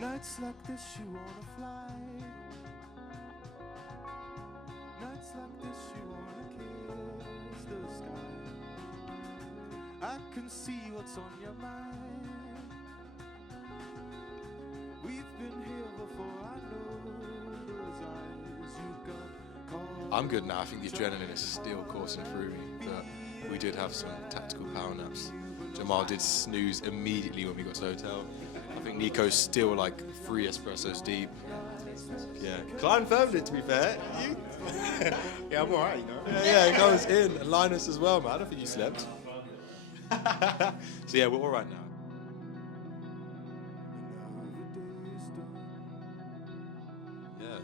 Nights like this you wanna fly. Nights like this you wanna kiss the sky. I can see what's on your mind. We've been here before, I know those eyes you got caught. I'm good now. I think the adrenaline is still coursing through me, but we did have some tactical power naps. Jamal did snooze immediately when we got to the hotel. I think Nico's still like 3 espressos deep. Yeah, Klein confirmed it, to be fair. Yeah, I'm alright, you know. Yeah, he goes in. And Linus as well, man. I don't think you slept. So yeah, we're all right now. Yeah,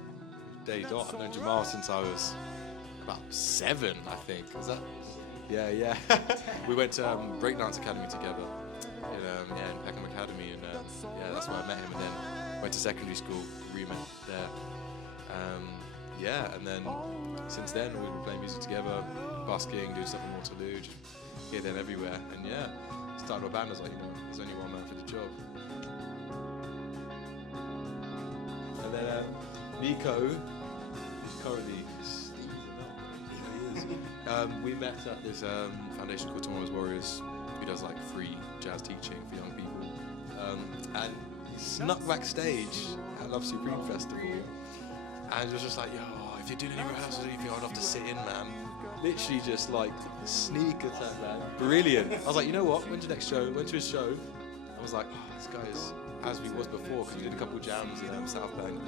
day dot. I've known Jamal since I was about 7, I think. Is that? Yeah. We went to Breakdance Academy together in Peckham Academy, and yeah, that's where I met him. And then went to secondary school, re-met there. Yeah, and then since then we've been playing music together, busking, doing stuff in Waterloo, just here, there, and everywhere. And yeah, started a band. I was like, you know, there's only one man for the job. And then Nico, who's currently we met at this foundation called Tomorrow's Warriors, who does like free jazz teaching for young people. And he snuck backstage at Love Supreme Festival, and it was just like, yo, if you're doing any rehearsals or anything, I'd love to sit in, man. Literally just like sneak attack, man. Brilliant. I was like, you know what? Went to the next show, went to his show. I was like, oh, this guy is as he was before, because he did a couple of jams in South Bank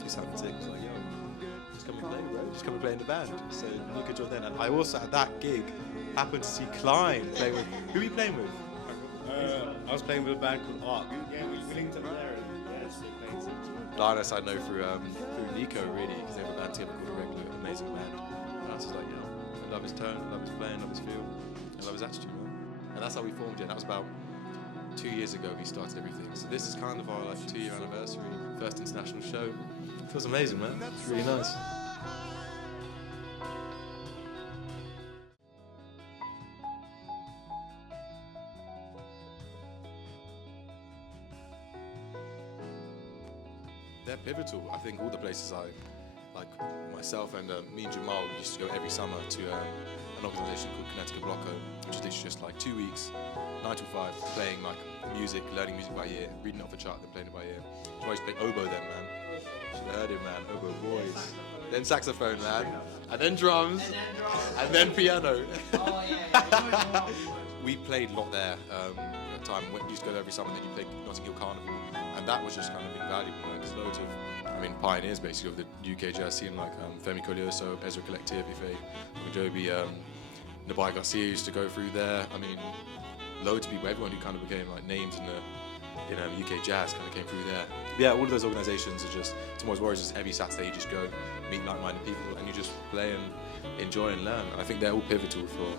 2006. I was like, yo, just come and play, bro. Just come and play in the band. So Nico joined then. And I also, at that gig, happened to see Klein playing with. Who were you playing with? I was playing with a band called Arc. Yeah, we linked up there. Linus I know through Nico, really, because they have a band together called Irregular, amazing band. And I was just like, yo, I love his tone, I love his playing, I love his feel, I love his attitude, man. And that's how we formed it. That was about 2 years ago we started everything. So this is kind of our like 2-year anniversary, first international show. It feels amazing, man. It's really nice. They're pivotal. I think all the places like myself and me and Jamal, we used to go every summer to an organisation called Connecticut Blocko, which is literally just like 2 weeks, 9 to 5, playing like music, learning music by ear, reading it off a chart, then playing it by ear. Jamal used to play oboe then, man. Should have heard him, man. Oboe boys. Then saxophone, man. And then drums. And then piano. Oh yeah. We played a lot there at the time. We used to go there every summer, and then you played Notting Hill Carnival. And that was just kind of invaluable, because loads of, pioneers basically of the UK jazz scene, like Femi Colioso, Ezra Collective, Ife, Majobi, Nabai Garcia used to go through there. Loads of people, everyone who kind of became like names in UK jazz kind of came through there. Yeah, all of those organisations are just, Tomorrow's Warriors is every Saturday you just go meet like-minded people and you just play and enjoy and learn. And I think they're all pivotal for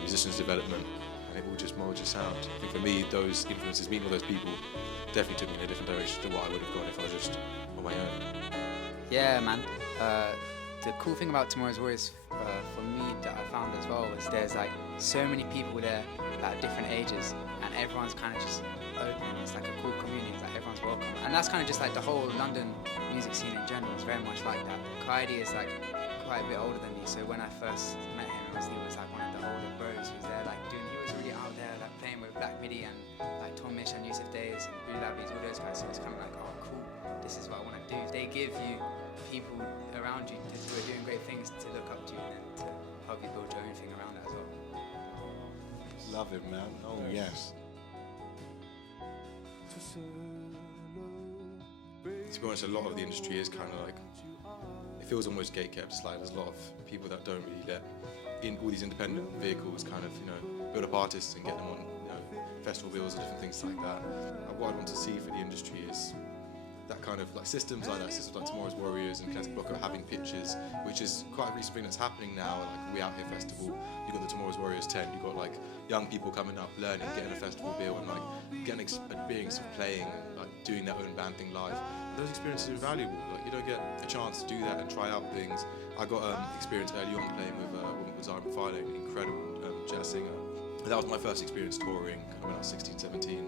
musicians' development, and it all just molds your sound. I think for me, those influences, meeting all those people, definitely took me in a different direction to what I would have gone if I was just on my own. Yeah, man. The cool thing about Tomorrow's Warriors for me that I found as well is there's like so many people there at different ages, and everyone's kind of just open. It's like a cool community. It's like everyone's welcome, and that's kind of just like the whole London music scene in general is very much like that. KAIDI is like quite a bit older than me, so when I first met him, he was like one of the older bros who was there, like he was really out there, like playing with Black Midi and like Tom Misch and Yusuf Days and Blue Labbies, all those guys. So it's kind of like, oh cool, this is what I want to do. They give you people around you who are doing great things to look up to, and then to help you build your own thing around that as well. Love it, man. Oh yes. To be honest, a lot of the industry is kind of like, it feels almost gatekept. It's like there's a lot of people that don't really let in all these independent vehicles kind of, build up artists and get them on, festival bills and different things like that. What I want to see for the industry is that kind of like systems like Tomorrow's Warriors and Connecticut Blocko having pitches, which is quite a recent thing that's happening now. Like We Out Here Festival, you got the Tomorrow's Warriors tent, you got like young people coming up, learning, getting a festival bill, and like getting experience of playing and like doing their own band thing live. And those experiences are invaluable. Like you don't get a chance to do that and try out things. I got experience early on playing with a woman called Zara McFarlane, an incredible jazz singer. And that was my first experience touring when I was 16, 17.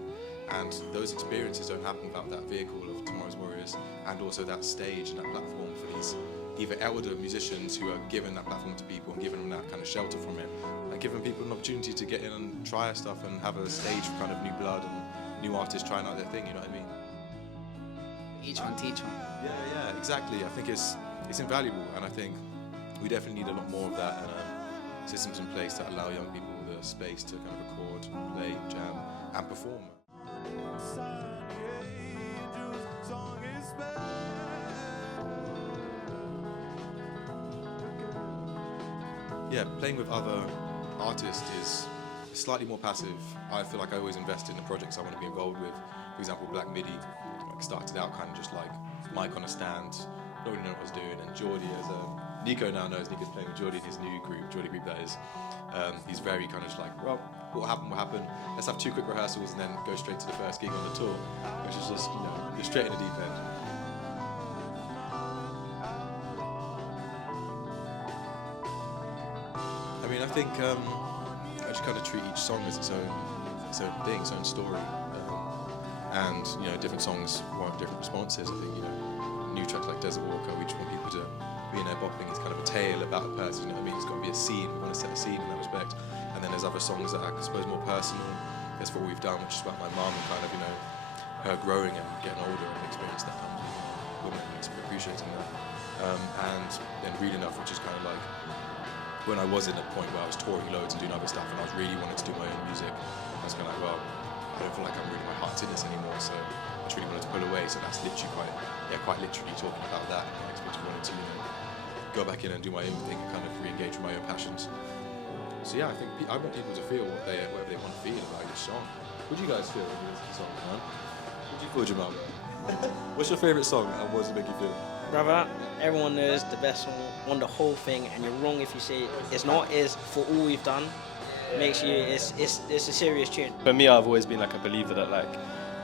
And those experiences don't happen without that vehicle of Tomorrow's Warriors, and also that stage and that platform for these either elder musicians who are giving that platform to people and giving them that kind of shelter from it, and giving people an opportunity to get in and try stuff and have a stage for kind of new blood and new artists trying out their thing, you know what I mean? Each one teach one. Yeah, exactly. I think it's invaluable, and I think we definitely need a lot more of that, and systems in place that allow young people the space to kind of record, play, jam, and perform. Yeah, playing with other artists is slightly more passive. I feel like I always invest in the projects I want to be involved with. For example, Black Midi, like started out kind of just like mic on a stand, not really know what I was doing, and Geordie as Nico now knows, Nico's playing with Geordie in his new group, Geordie group that is. He's very kind of just like, well, what happened, let's have 2 quick rehearsals and then go straight to the first gig on the tour, which is just, you know, you're straight in the deep end. I mean, I think I just kind of treat each song as its own thing, its own story, and you know, different songs warrant different responses. I think, you know, new tracks like Desert Walker, we just want people to be in there bopping. It's kind of a tale about a person, you know what I mean? It's got to be a scene. We want to set a scene in that respect. And then there's other songs that are, I suppose, more personal. There's What We've Done, which is about my mum and kind of, you know, her growing and getting older and experiencing that kind of woman and appreciating that. And then Real Enough, which is kind of like when I was in a point where I was touring loads and doing other stuff, and I was really wanting to do my own music. I was kind of like, well, I don't feel like I'm really my heart's in this anymore, so I just really wanted to pull away. So that's literally quite literally talking about that. I expect wanted to, you know, go back in and do my own thing and kind of re-engage with my own passions. So yeah, I think I want people to feel whatever they want to feel about this song. What do you guys feel when you listen to the song, man? What do you feel, Jamal? What's your favourite song and what does it make you feel? Brother, everyone knows the best song on the whole thing, and you're wrong if you say it's not. Is For All We've Done. Makes you, it's a serious tune. For me, I've always been like a believer that like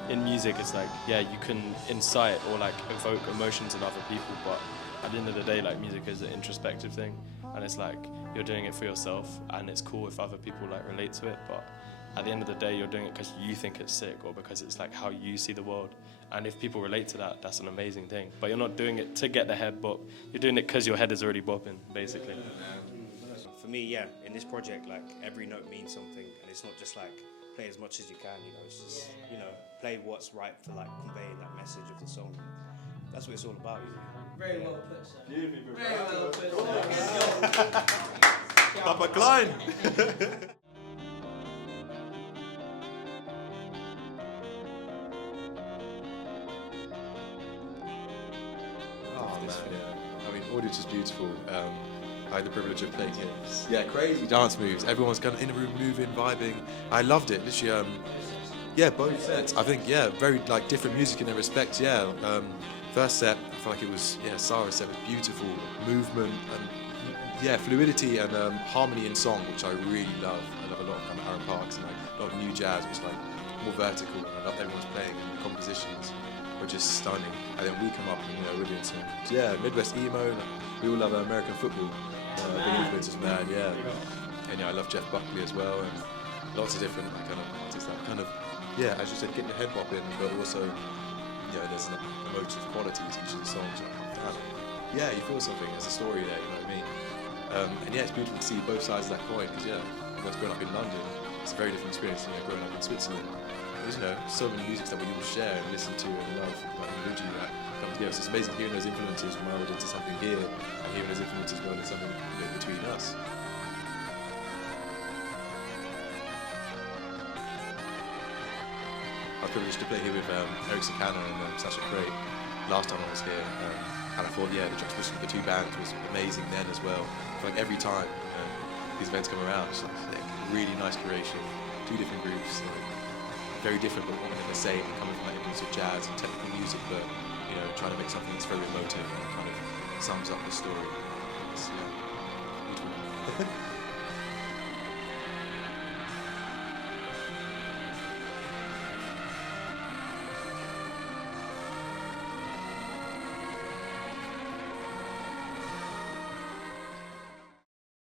in music, it's like, yeah, you can incite or like evoke emotions in other people, but at the end of the day, like music is an introspective thing, and it's like you're doing it for yourself, and it's cool if other people like relate to it, but at the end of the day, you're doing it because you think it's sick or because it's like how you see the world. And if people relate to that, that's an amazing thing. But you're not doing it to get the head bop. You're doing it because your head is already bopping, basically. For me, yeah, in this project, like every note means something, and it's not just like play as much as you can. You know, it's just you know, play what's right for like conveying that message of the song. That's what it's all about. Very well put, sir. Beautiful. Very well put, sir. Papa Klein! Oh man, yeah. I mean, audience is beautiful. I had the privilege of playing here. Yeah, crazy dance moves. Everyone's kind of in the room moving, vibing. I loved it. Literally, yeah, both sets. I think, yeah, very like different music in their respects. Yeah, first set, I felt like it was, yeah, Sarah's set was beautiful, movement and yeah, fluidity and harmony in song, which I really love. I love a lot of kind of Aaron Parks and like a lot of new jazz, which is like more vertical. And I love everyone's playing and the compositions were just stunning. And then we come up and, you know, we're doing some, yeah, Midwest emo. Like, we all love American football. Big influences, man, yeah. And yeah, I love Jeff Buckley as well, and lots of different like, kind of artists that kind of, yeah, as you said, getting your head bop in, but also, you know, there's an emotive quality to each of the songs. Like, yeah, you feel something. There's a story there, you know what I mean? And yeah, it's beautiful to see both sides of that coin. Because yeah, when I was growing up in London, it's a very different experience, you know, growing up in Switzerland. There's, you know, so many musics that we all share and listen to and love, like religion that come together. So it's amazing hearing those influences melded into something here, and hearing those influences melded into something between us. I was privileged to play here with Eric Sakana and Sasha Craig last time I was here, and I thought, yeah, the juxtaposition of the two bands was amazing then as well. I feel like every time these events come around, it's like really nice curation, two different groups, very different but one and the same, coming from that influence of jazz and technical music, but you know, trying to make something that's very emotive and kind of sums up the story. It's, yeah, beautiful.